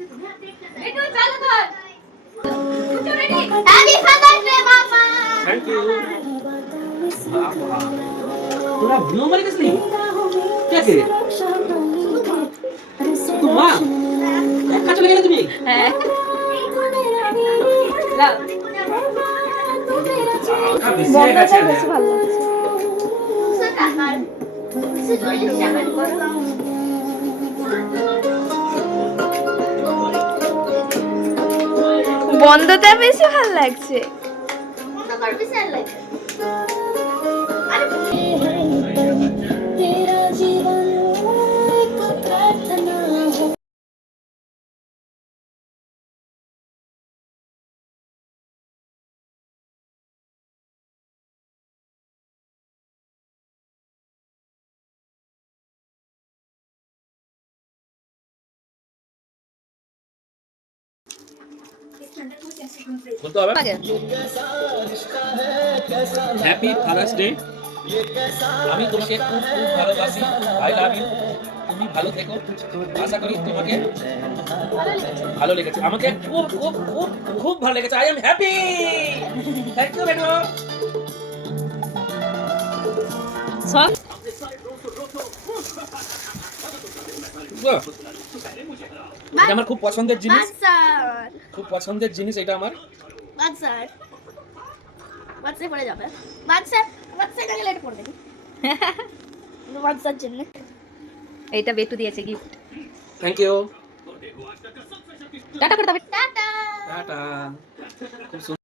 बेटू चालू कर कुछ रेडी हैप्पी फादर्स डे मामा थैंक यू पूरा ब्लू मार किस लिए क्या करे तुम मां একা চলে গেলে তুমি হ্যাঁ লাও বন্ধটা বেশি ভালো লাগছে। বন্ধটা বেশি ভালো লাগছে। বলতে হবে হ্যাপি ফাদার্স ডে আমি তোমাকে খুব খুব ভালোবাসি আই লাভ ইউ তুমি ভালো থেকো আশা করি তোমাকে ভালো লেগেছে আমাকে খুব খুব খুব খুব ভালো লেগেছে I am happy thank you বেটো সব এটা আমার খুব পছন্দের জিনিস বাচ্চার খুব পছন্দের জিনিস এটা আমার বাচ্চার বাচ্চা পড়ে যাবে বাচ্চা কাকে লেট পড়বে বাচ্চার জন্য এইটা বেটু দিয়েছে গিফট থ্যাংক ইউ টাটা করে দাও টাটা টাটা